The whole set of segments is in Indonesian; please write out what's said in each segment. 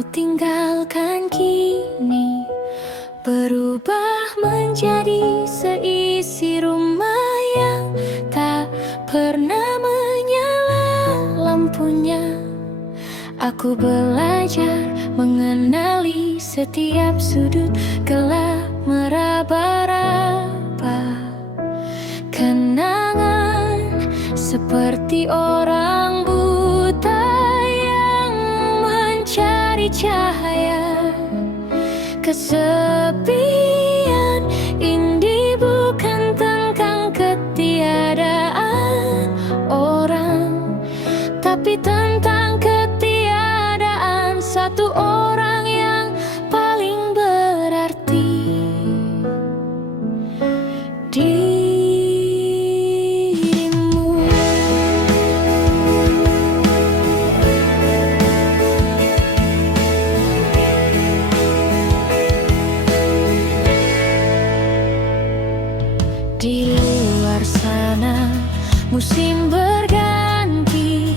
kau tinggalkan kini berubah menjadi seisi rumah yang tak pernah menyala lampunya. Aku belajar mengenali setiap sudut gelap meraba-raba kenangan seperti orang buta yang mencari cahaya. Kesepian ini bukan tentang ketiadaan orang, tapi tentang ketiadaan satu orang yang paling berarti. Di luar sana musim berganti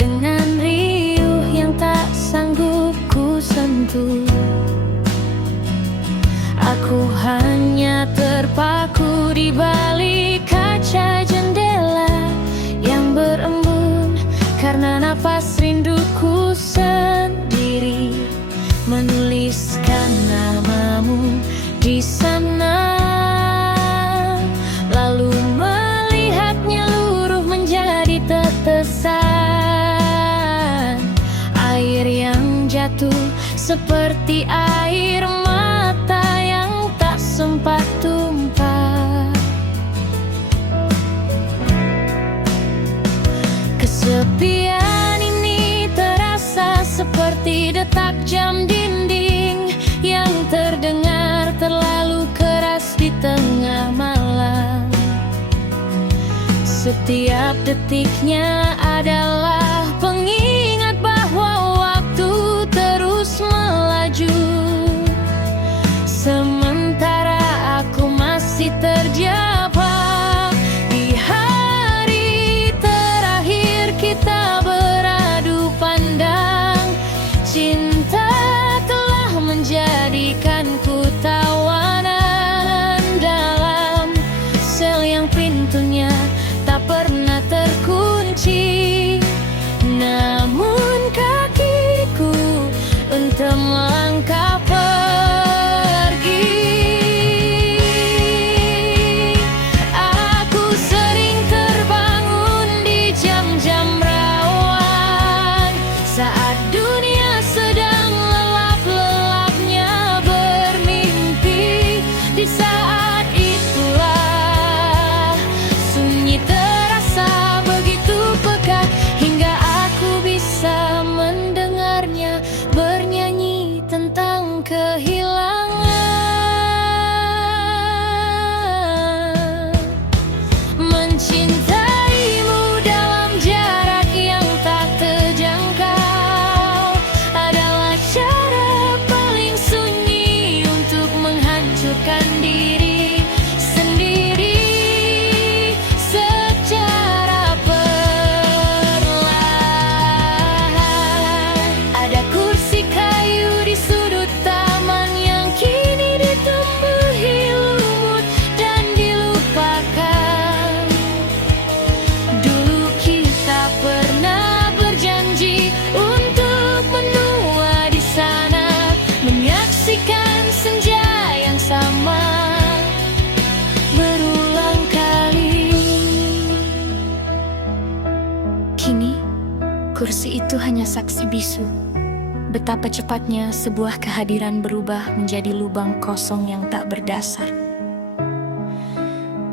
dengan riuh yang tak sanggup ku sentuh. Aku hanya terpaku di balik kaca jendela yang berembun karena napas rinduku sendiri. Menuliskan namamu di sana, lalu melihatnya luruh menjadi tetesan air yang jatuh seperti air mata yang tak sempat tumpah. Kesepian ini terasa seperti detak jam dinding yang terdengar terlalu keras di tengah malam. Setiap detiknya adalah pengingat bahwa waktu terus melaju, sementara aku masih terjebak di hari terakhir kita beradu pandang. Cinta telah menjadikanku tawanan dalam sel yang pintunya tak pernah terkunci. Namun kakiku untuk melangkah pergi. Aku sering terbangun di jam-jam rawan saat dunia sedang lelap-lelapnya bermimpi. Di saat itulah sunyi terasa begitu pekat hingga aku bisa mendengarnya bernyanyi tentang kehilangan. Mencintaimu dalam jarak yang tak terjangkau adalah cara paling sunyi untuk menghancurkan diri sendiri secara perlahan. Ada kursi kayu di sudut taman yang kini ditumbuhi lumut dan dilupakan. Dulu kita pernah berjanji untuk menua di sana, menyaksikan senja yang sama berulang kali. Kini, kursi itu hanya saksi bisu betapa cepatnya sebuah kehadiran berubah menjadi lubang kosong yang tak berdasar.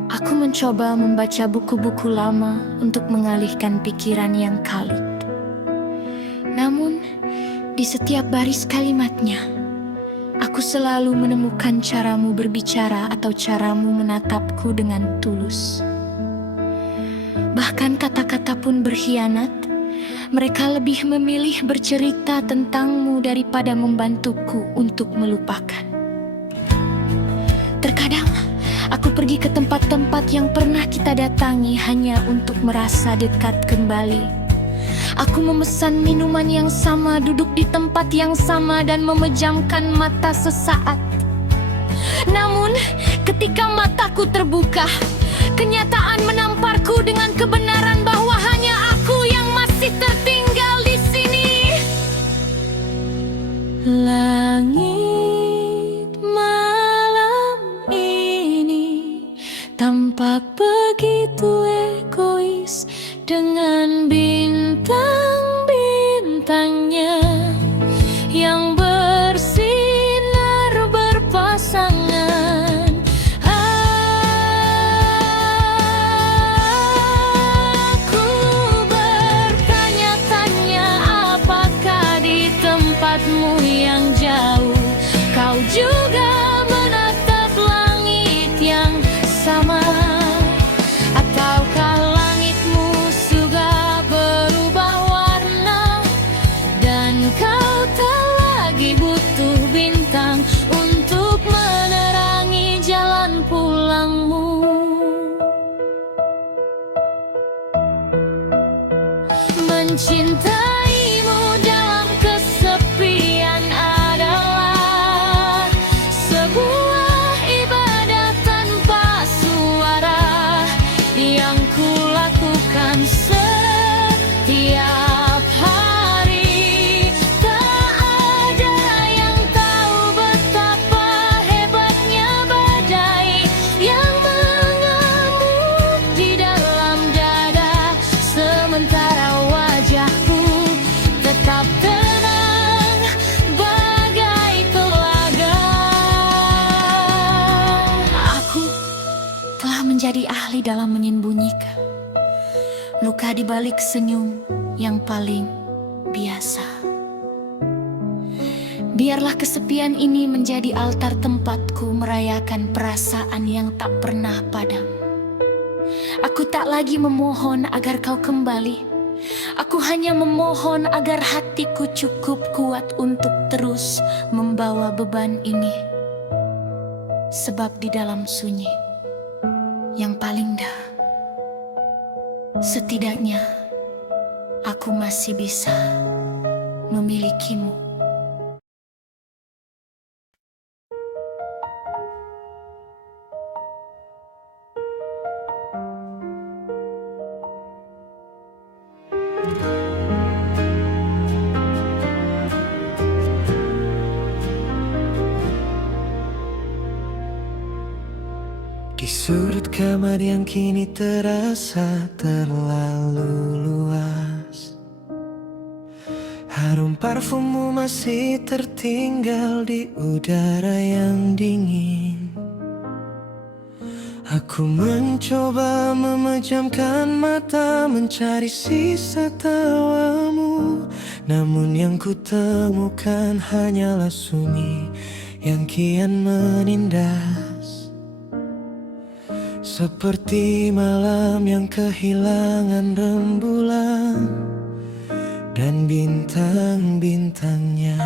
Aku mencoba membaca buku-buku lama untuk mengalihkan pikiran yang kalut. Namun, di setiap baris kalimatnya, aku selalu menemukan caramu berbicara atau caramu menatapku dengan tulus. Bahkan kata-kata pun berkhianat. Mereka lebih memilih bercerita tentangmu daripada membantuku untuk melupakan. Terkadang, aku pergi ke tempat-tempat yang pernah kita datangi hanya untuk merasa dekat kembali. Aku memesan minuman yang sama, duduk di tempat yang sama, dan memejamkan mata sesaat. Namun, ketika mataku terbuka, kenyataan menamparku dengan kebenaran bahwa hanya aku yang masih tertinggal di sini. Langit malam ini tampak begitu egois dengan bintang-bintangnya yang bersinar berpasangan. Aku bertanya-tanya, apakah di tempatmu yang jauh kau juga menatap langit yang sama? Ataukah langitmu sudah berubah warna dan kau tak lagi butuh bintang untuk menerangi jalan pulangmu? Mencintaimu dalam kesepian adalah sebuah ibadah tanpa suara yang kulakukan setiap hari. Tak ada yang tahu betapa hebatnya badai yang mengamuk di dalam dada, sementara wajahku tetap tenang bagai telaga. Aku telah menjadi ahli dalam menyembunyikan luka di balik senyum yang paling biasa. Biarlah kesepian ini menjadi altar tempatku merayakan perasaan yang tak pernah padam. Aku tak lagi memohon agar kau kembali. Aku hanya memohon agar hatiku cukup kuat untuk terus membawa beban ini. Sebab di dalam sunyi yang paling dalam, setidaknya aku masih bisa memilikimu. Di sudut kamar yang kini terasa terlalu luas, harum parfummu masih tertinggal di udara yang dingin. Aku mencoba memejamkan mata mencari sisa tawamu, namun yang kutemukan hanyalah sunyi yang kian menindas. Seperti malam yang kehilangan rembulan dan bintang-bintangnya.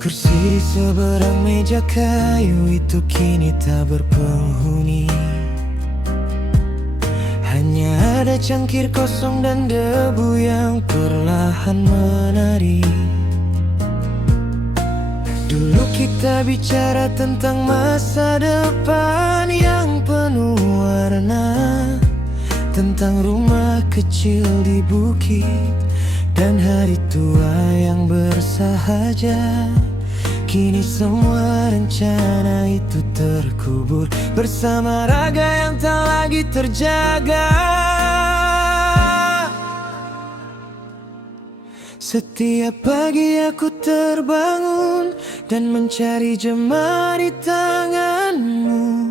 Kursi di seberang meja kayu itu kini tak berpenghuni. Hanya ada cangkir kosong dan debu yang perlahan menari. Dulu kita bicara tentang masa depan yang penuh warna, tentang rumah kecil di bukit dan hari tua yang bersahaja. Kini semua rencana itu terkubur bersama raga yang tak lagi terjaga. Setiap pagi aku terbangun dan mencari jemari tanganmu,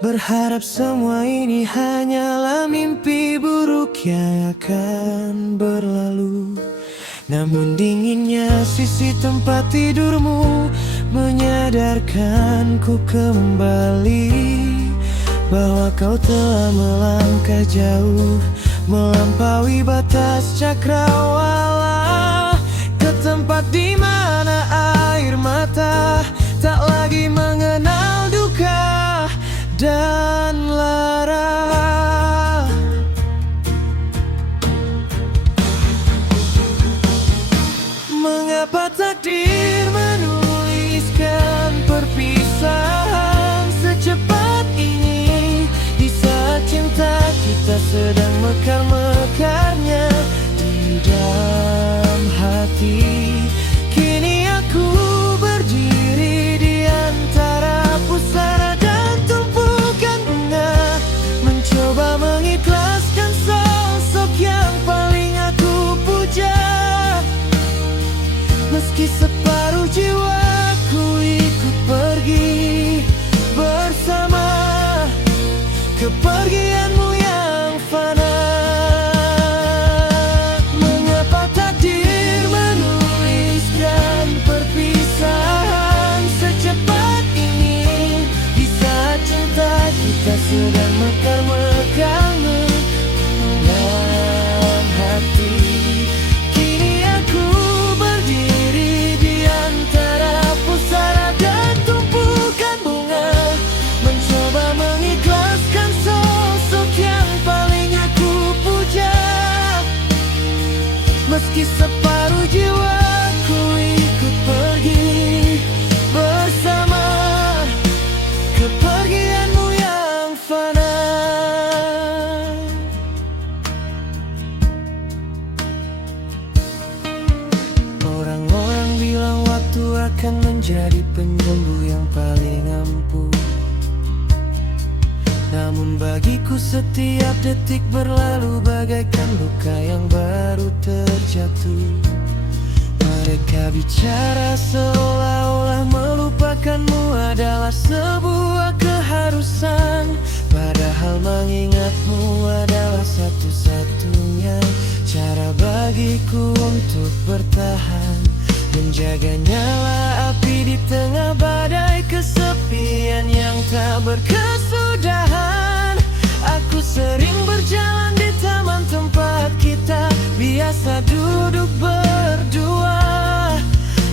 berharap semua ini hanyalah mimpi buruk yang akan berlalu. Namun dinginnya sisi tempat tidurmu menyadarkanku kembali bahwa kau telah melangkah jauh, melampaui batas cakrawala, ke tempat di mana air mata tak lagi mengenal duka, dan lara. Mengapa takdir menuliskan perpisahan secepat ini, di saat cinta kita sedang mekar-mekarnya di dalam hati. Kini aku berdiri di antara pusara dan tumpukan bunga, mencoba mengikhlaskan sosok yang paling aku puja. Meski separuh jiwaku ikut pergi bersama kepergianmu yang fana. Mengapa takdir menuliskan perpisahan secepat ini, di saat cinta kita sedang mekar-mekarnya dalam hati. Kini aku berdiri di antara pusara dan tumpukan bunga, mencoba mengikhlaskan sosok yang paling aku puja. Meski separuh jiwaku ikut pergi bersama kepergianmu yang fana. Orang-orang bilang waktu akan menjadi penyembuh yang paling ampuh, namun bagiku setiap detik berlalu bagaikan luka yang baru terjatuh. Mereka bicara seolah-olah melupakanmu adalah sebuah keharusan, padahal mengingatmu adalah satu-satunya cara bagiku untuk bertahan. Menjaga nyala api di tengah badai kesepian yang tak berkesudahan. Aku sering berjalan di taman tempat kita biasa duduk berdua,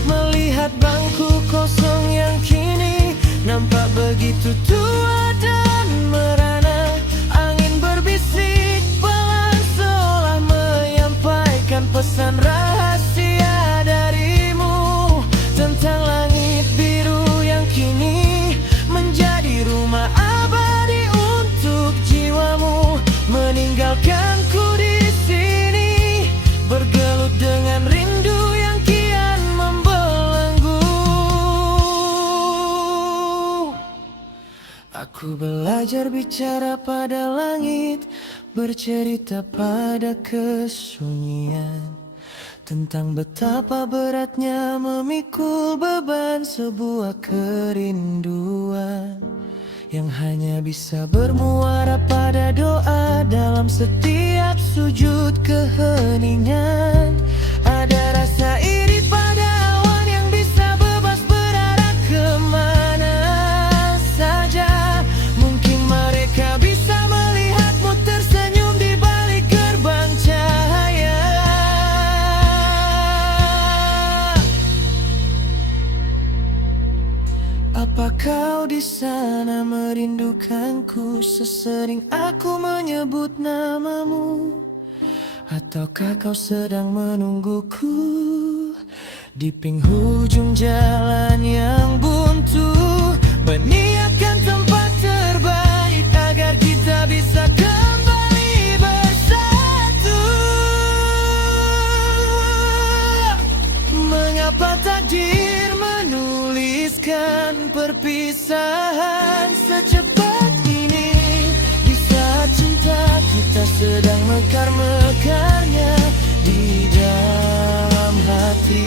melihat bangku kosong yang kini nampak begitu tua dan merana. Angin berbisik pelan seolah menyampaikan pesan rahasia darimu tentang langit biru yang kini menjadi rumah abadi untuk jiwamu. Meninggalkanku di sini bergelut dengan rindu yang kian membelenggu. Aku belajar bicara pada langit, bercerita pada kesunyian tentang betapa beratnya memikul beban sebuah kerinduan yang hanya bisa bermuara pada doa dalam setiap sujud keheningan. Ada rasa iri pada awan yang bisa bebas berarah kemana saja. Mungkin mereka bisa melihatmu tersenyum di balik gerbang cahaya. Apa kau di sana merindukanku sesering aku menyebut namamu? Ataukah kau sedang menungguku di penghujung jalan yang buntu? Berniatkan tempat terbaik agar kita bisa kembali bersatu. Mengapa takdir menuliskan perpisahan secepat ini, di saat cinta kita sedang mekar-mekarnya di dalam hati.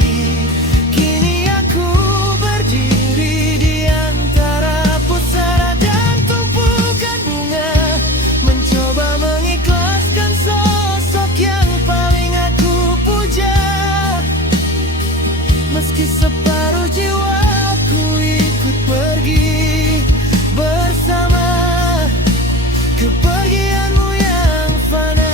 Kini aku berdiri di antara pusara dan tumpukan bunga, mencoba mengikhlaskan sosok yang paling aku puja. Meski separuh jiwaku ikut pergi bersama kepergianmu yang fana.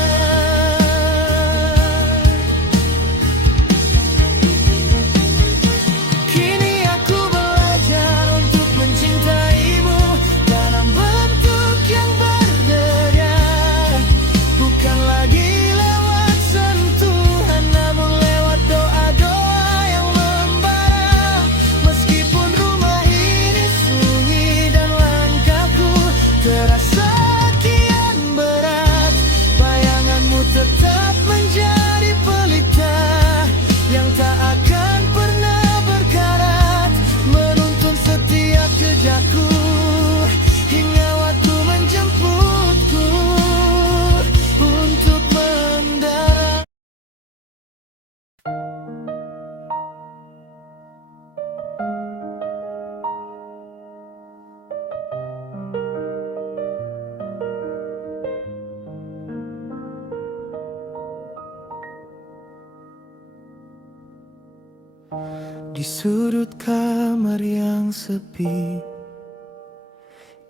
Di sudut kamar yang sepi,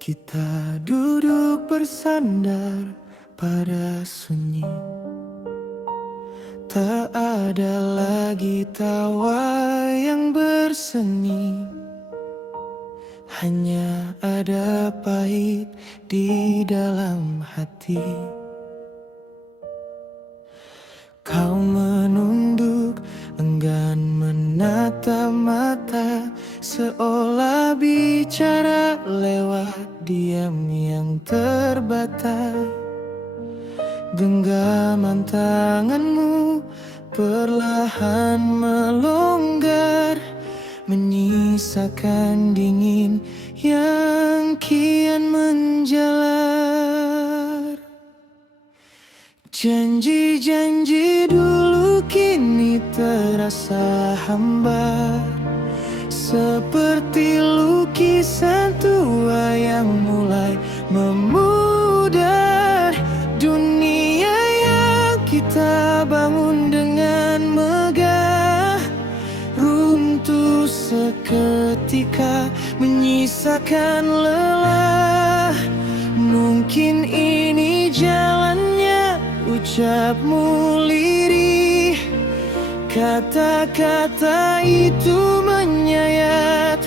kita duduk bersandar pada sunyi. Tak ada lagi tawa yang berseni, hanya ada pahit di dalam hati. Kau menunduk, enggan menatap mata, seolah bicara lewat diam yang terbata. Genggaman tanganmu perlahan melonggar, menyisakan dingin yang kian menjalar. Janji-janji dulu kini terasa hambar, seperti lukisan tua yang mulai memudar. Dunia yang kita bangun dengan megah runtuh seketika, menyisakan lelah. Mungkin ini jalannya, ucapmu lirih. Kata-kata itu menyayat,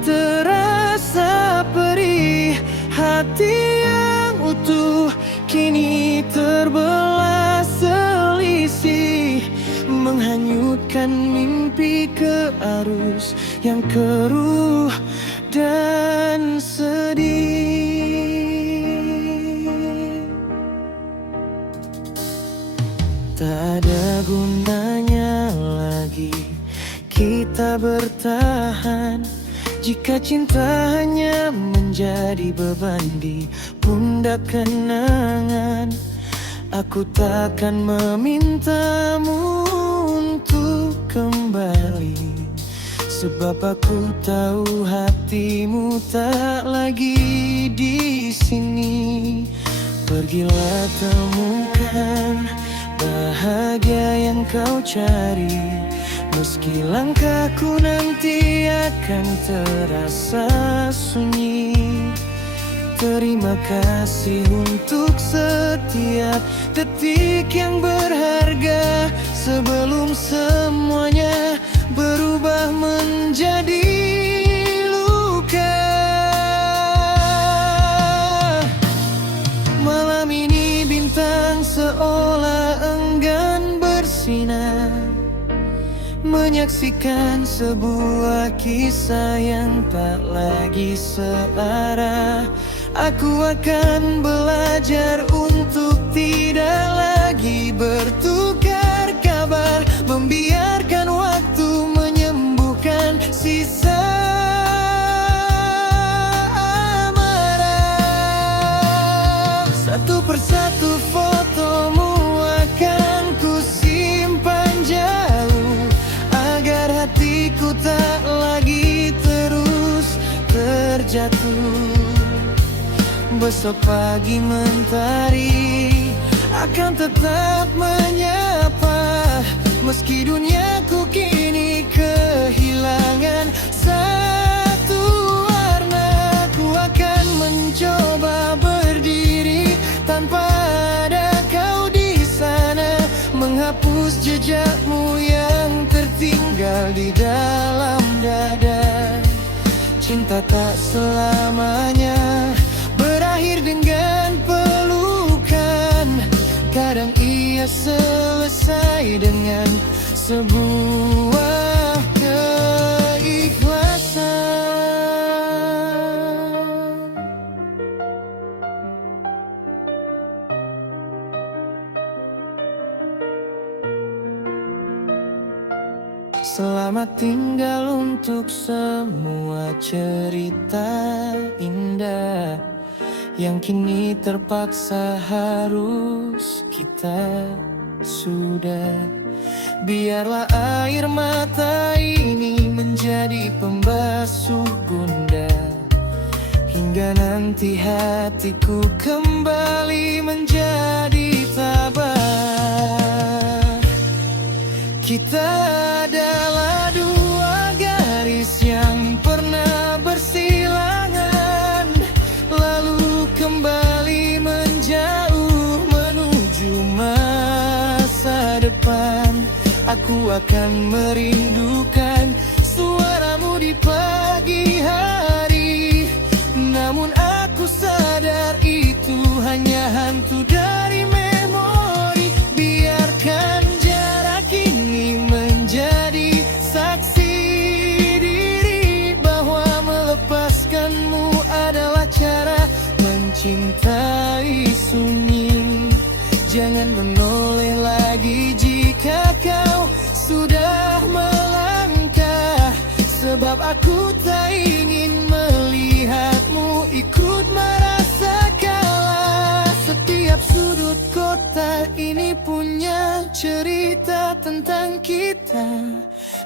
terasa perih. Hati yang utuh kini terbelah selisih, menghanyutkan mimpi ke arus yang keruh dan sedih. Tak ada gunanya lagi kita bertahan, jika cinta hanya menjadi beban di pundak kenangan. Aku takkan memintamu untuk kembali, sebab aku tahu hatimu tak lagi di sini. Pergilah temukan bahagia yang kau cari, meski langkahku nanti akan terasa sunyi. Terima kasih untuk setiap detik yang berharga, sebelum semuanya berubah menjadi luka. Malam ini bintang seolah enggan bersinar, menyaksikan sebuah kisah yang tak lagi searah. Aku akan belajar untuk tidak lagi bertukar kabar, membiarkan waktu menyembuhkan sisa amarah. Satu persatu fotomu akan ku simpan jauh, agar hatiku tak lagi terus terjatuh. Besok pagi mentari akan tetap menyapa, meski duniaku kini kehilangan satu warna. Ku akan mencoba berdiri tanpa ada kau di sana, menghapus jejakmu yang tertinggal di dalam dada. Cinta tak selamanya berakhir dengan pelukan, kadang ia selesai dengan sebuah keikhlasan. Selamat tinggal untuk semua cerita indah yang kini terpaksa harus kita sudah. Biarlah air mata ini menjadi pembasuh bunda, hingga nanti hatiku kembali menjadi tabah. Kita adalah dua Aku akan merindukan suaramu di pagi hari. Namun aku sadar itu hanya hantu dari memori. Biarkan jarak ini menjadi saksi diri bahwa melepaskanmu adalah cara mencintai sunyi. Jangan menoleh lagi jika kau sudah melangkah, sebab aku tak ingin melihatmu ikut merasa kalah. Setiap sudut kota ini punya cerita tentang kita,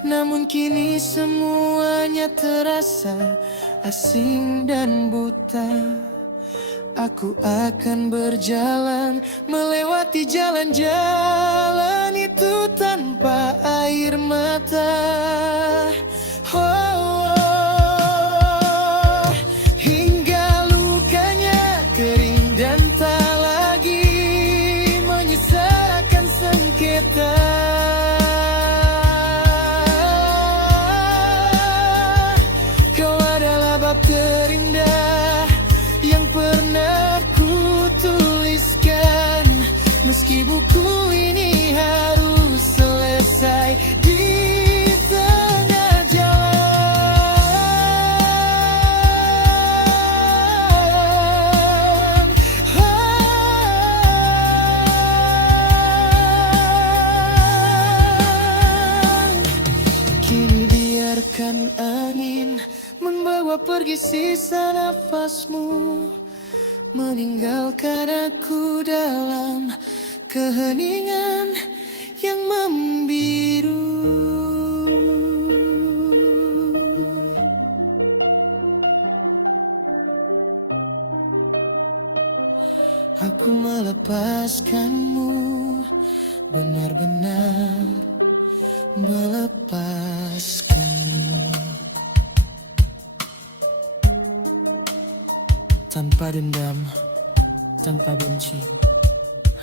namun kini semuanya terasa asing dan buta. Aku akan berjalan melewati jalan-jalan itu tanpa air mata. Oh, hingga lukanya kering dan tak lagi menyisakan sengketa. Kau adalah bab terindah yang pernah ku tuliskan, meski buku ini harus selesai di tengah jalan. Kini biarkan angin membawa pergi sisa nafasmu, meninggalkan aku dalam keheningan yang membiru. Aku melepaskanmu, benar-benar melepaskanmu. Tanpa dendam, tanpa benci,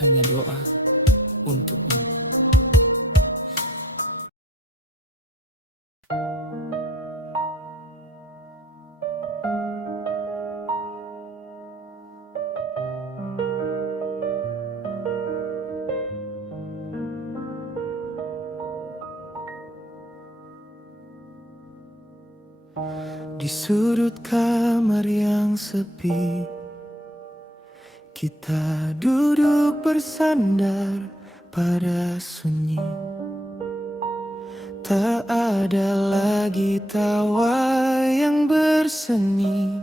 hanya doa untukmu. Di sudut kamar yang sepi, kita duduk bersandar pada sunyi. Tak ada lagi tawa yang berseni,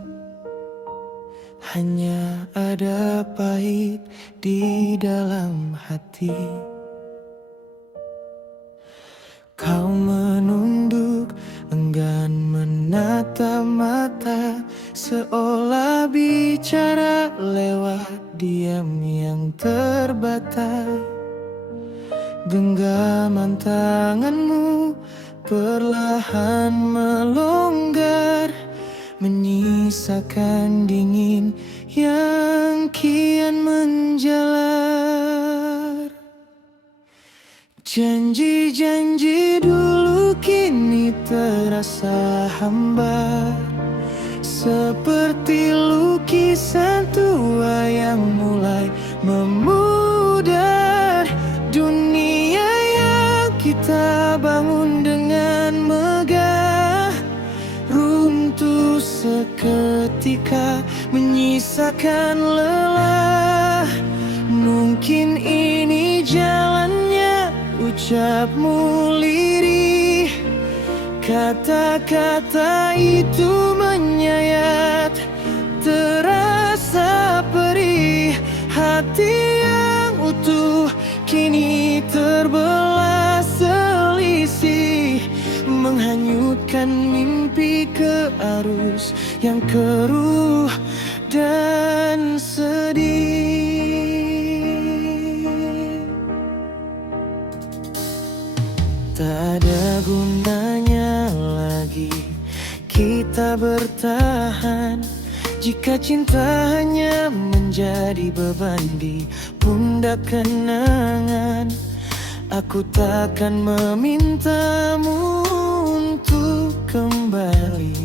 hanya ada pahit di dalam hati. Kau menunduk, enggan menatap mata, seolah bicara lewat diam yang terbata. Genggaman tanganmu perlahan melonggar, menyisakan dingin yang kian menjalar. Janji-janji dulu kini terasa hambar, seperti lukisan tua yang mulai memudar. Dunia yang kita bangun dengan megah runtuh seketika, menyisakan lelah. Mungkin ini jalannya, ucapmu lirih. Kata-kata itu menyayat, terasa perih. Hati yang utuh kini terbelah selisih, menghanyutkan mimpi ke arus yang keruh dan sedih. Tak ada gunanya lagi kita bertahan, jika cinta hanya menjadi beban di pundak kenangan. Aku takkan memintamu untuk kembali,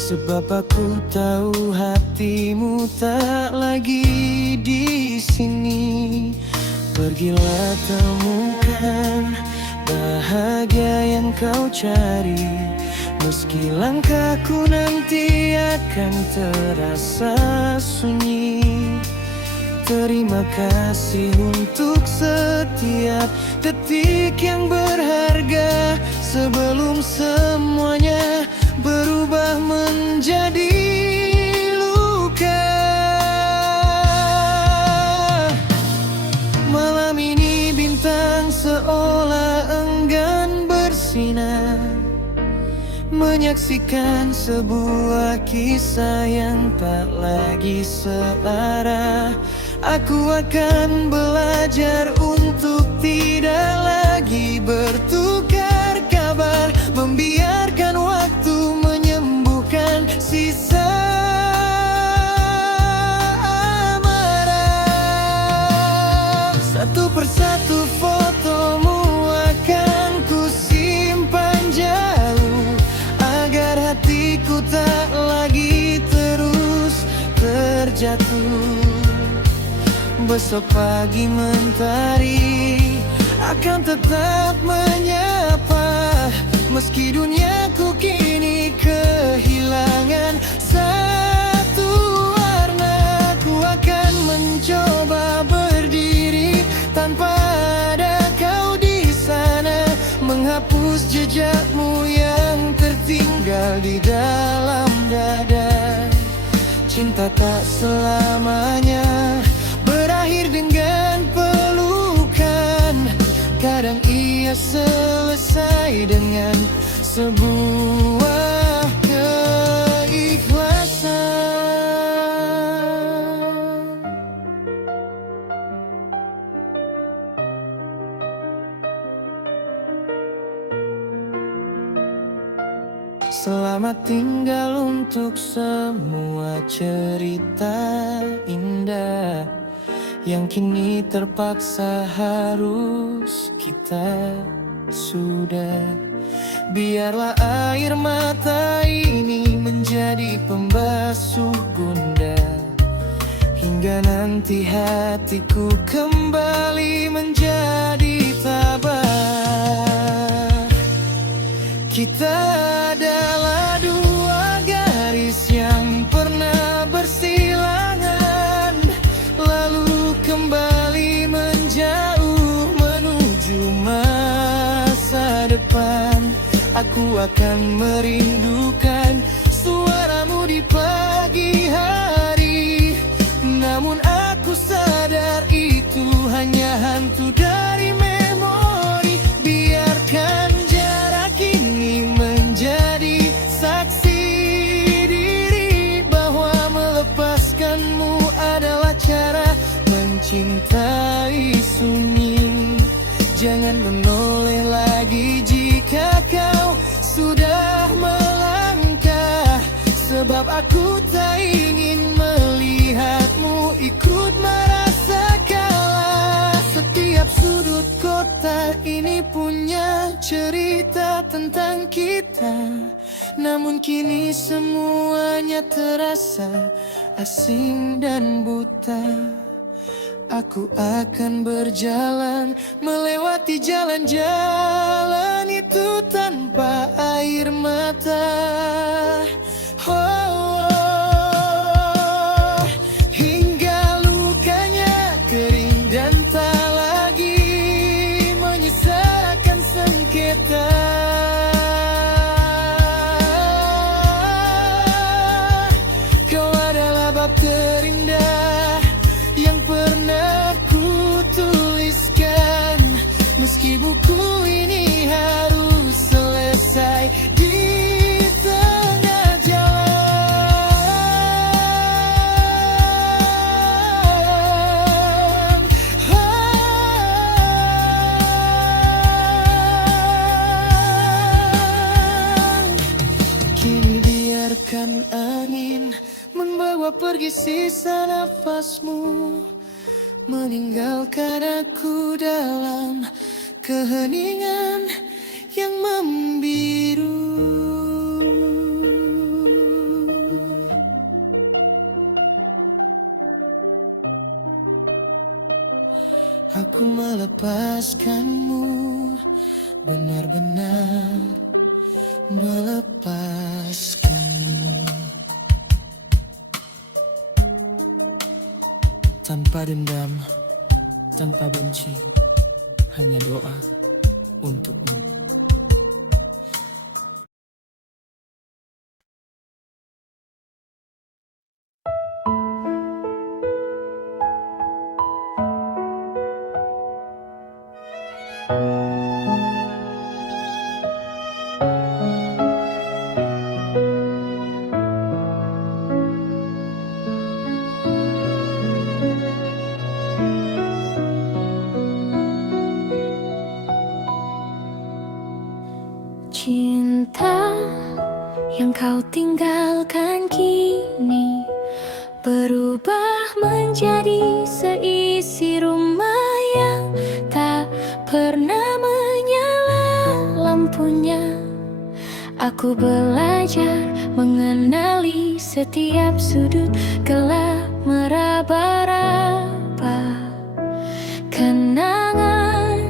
sebab aku tahu hatimu tak lagi di sini. Pergilah temukan bahagia yang kau cari, meski langkahku nanti akan terasa sunyi. Terima kasih untuk setiap detik yang berharga, sebelum semuanya berubah menjadi luka. Malam ini bintang seolah enggan bersinar, menyaksikan sebuah kisah yang tak lagi searah. Aku akan belajar untuk tidak lagi bertukar kabar, membiarkan waktu menyembuhkan sisa amarah. Satu persatu fotomu akan ku simpan jauh, agar hatiku tak lagi terus terjatuh. Besok pagi mentari akan tetap menyapa, meski duniaku kini kehilangan satu warna. Ku akan mencoba berdiri tanpa ada kau di sana, menghapus jejakmu yang tertinggal di dalam dada. Cinta tak selamanya berakhir dengan pelukan, kadang ia selesai dengan sebuah keikhlasan. Selamat tinggal untuk semua cerita indah yang kini terpaksa harus kita sudah. Biarlah air mata ini menjadi pembasuh bunda, hingga nanti hatiku kembali menjadi tabah. Kita adalah dua garis yang pernah bersilangan, lalu kembali menjauh menuju masa depan. Aku akan merindukan suaramu di pagi hari, namun aku sadar itu hanya hantu dari memori. Biarkan jarak ini menjadi saksi diri bahwa melepaskanmu adalah cara mencintai sunyi. Jangan menoleh lagi jika kau sudah melangkah, sebab aku tak ingin melihatmu ikut merasa kalah. Setiap sudut kota ini punya cerita tentang kita, namun kini semuanya terasa asing dan buta. Aku akan berjalan melewati jalan-jalan itu tanpa air mata. Oh, hingga lukanya kering dan tak lagi menyisakan sengketa. Kau adalah bab terindah yang pernah ku tuliskan, meski buku ini harus selesai di tengah jalan. Kini biarkan angin membawa pergi sisa nafasmu, meninggalkan aku dalam keheningan yang membiru. Aku melepaskanmu, benar-benar melepaskanmu. Tanpa dendam, tanpa benci, hanya doa untukmu. Cinta yang kau tinggalkan kini berubah menjadi seisi rumah yang tak pernah menyala lampunya. Aku belajar mengenali setiap sudut gelap meraba-raba kenangan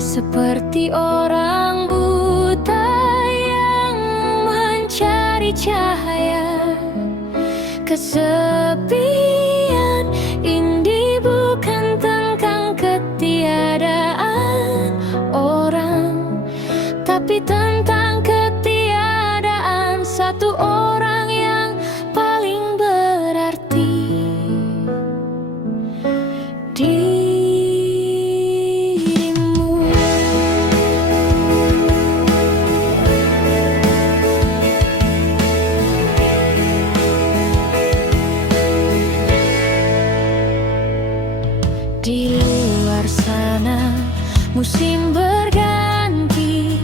seperti orang buta yang mencari cahaya. Kesepian ini bukan tentang ketiadaan orang, tapi tentang ketiadaan satu orang yang paling berarti. Dirimu. Di luar sana musim berganti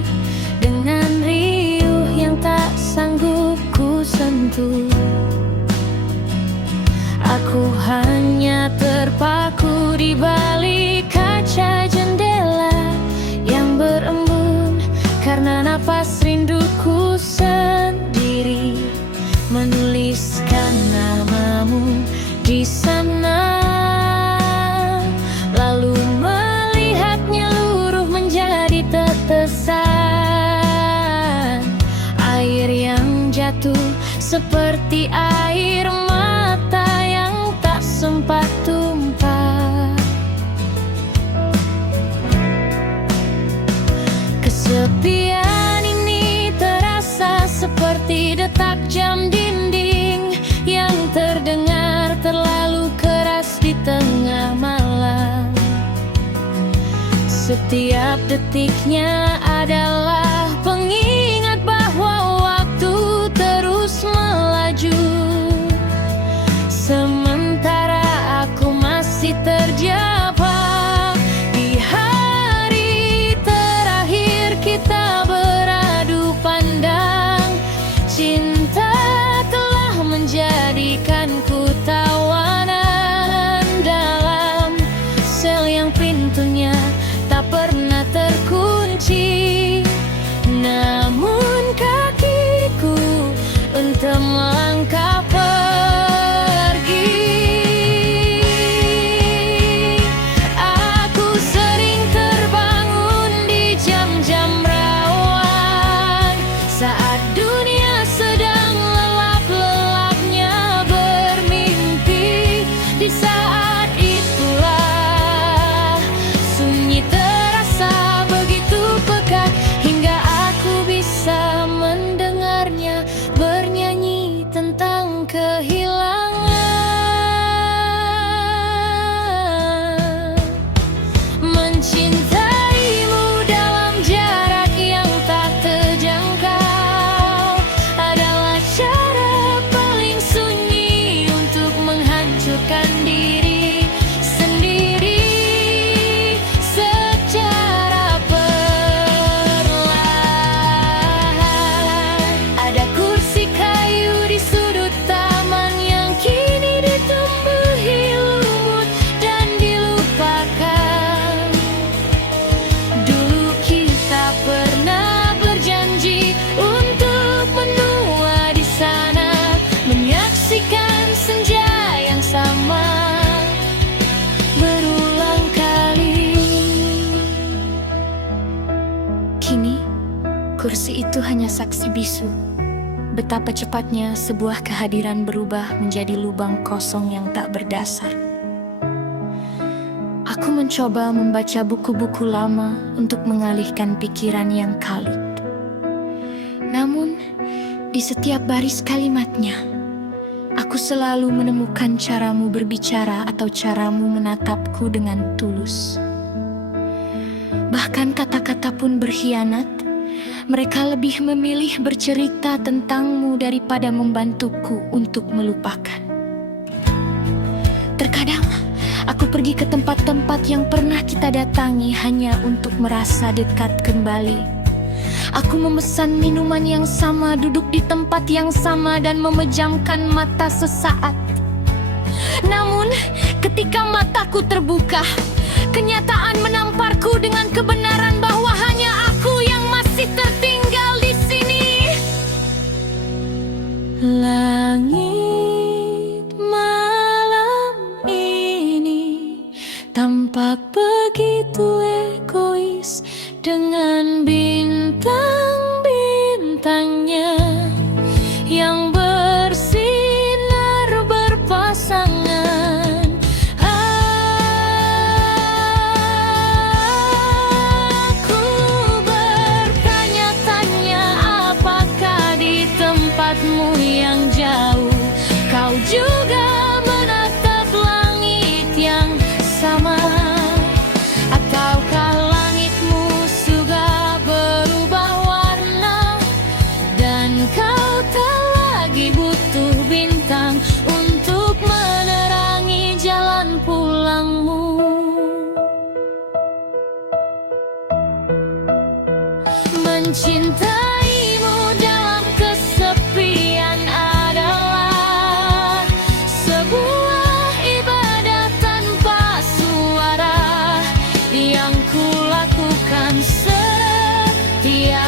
dengan riuh yang tak sanggup ku sentuh. Aku hanya terpaku di balik kaca jendela yang berembun karena napas rinduku sendiri. Menuliskan namamu di sana, lalu melihatnya luruh menjadi tetesan air yang jatuh seperti air mata yang tak sempat tumpah. Kesepian ini terasa seperti detak jam dinding yang terdengar terlalu keras di tengah malam. Setiap detiknya adalah pengingat bahwa waktu terus melaju. Sementara aku masih terjebak di hari terakhir kita beradu pandang. Cinta telah menjadikanku tawanan dalam sel yang pintunya tak pernah terkunci. Namun kakiku entah melangkah pergi. Aku sering terbangun di jam-jam rawan saat dunia sedang lelap-lelapnya bermimpi. Di saat itulah sunyi terasa begitu pekat hingga aku bisa Kursi itu hanya saksi bisu. Betapa cepatnya sebuah kehadiran berubah menjadi lubang kosong yang tak berdasar. Aku mencoba membaca buku-buku lama untuk mengalihkan pikiran yang kalut. Namun, di setiap baris kalimatnya, aku selalu menemukan caramu berbicara atau caramu menatapku dengan tulus. Bahkan kata-kata pun berkhianat. Mereka lebih memilih bercerita tentangmu daripada membantuku untuk melupakan. Terkadang, aku pergi ke tempat-tempat yang pernah kita datangi hanya untuk merasa dekat kembali. Aku memesan minuman yang sama, duduk di tempat yang sama, dan memejamkan mata sesaat. Namun, ketika mataku terbuka, kenyataan menamparku dengan kebenaran bahwa hanya aku yang masih tertinggal di sini. Langit malam ini tampak begitu egois dengan bintang-bintangnya yang bersinar berpasangan. Aku bertanya-tanya, apakah di tempatmu yang jauh kau juga menatap langit yang sama? Ataukah langitmu sudah berubah warna dan kau tak lagi butuh bintang untuk menerangi jalan pulangmu? Mencintaimu dalam kesepian adalah sebuah ibadah tanpa suara yang kulakukan setiap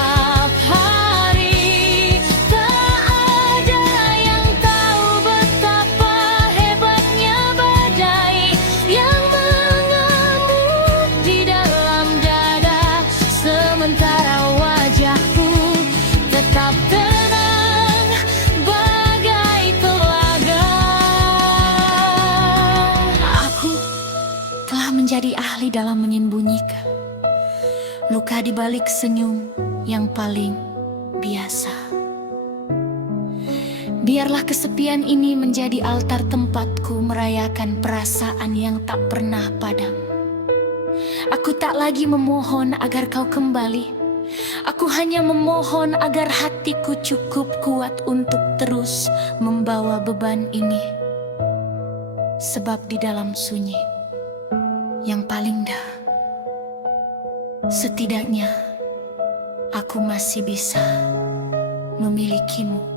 hari. Tak ada yang tahu betapa hebatnya badai yang mengamuk di dalam dada, sementara wajahku tetap tenang bagai telaga. Aku telah menjadi ahli dalam menyembunyikan luka di balik senyum yang paling biasa. Biarlah kesepian ini menjadi altar tempatku merayakan perasaan yang tak pernah padam. Aku tak lagi memohon agar kau kembali. Aku hanya memohon agar hatiku cukup kuat untuk terus membawa beban ini. Sebab di dalam sunyi yang paling setidaknya aku masih bisa memilikimu.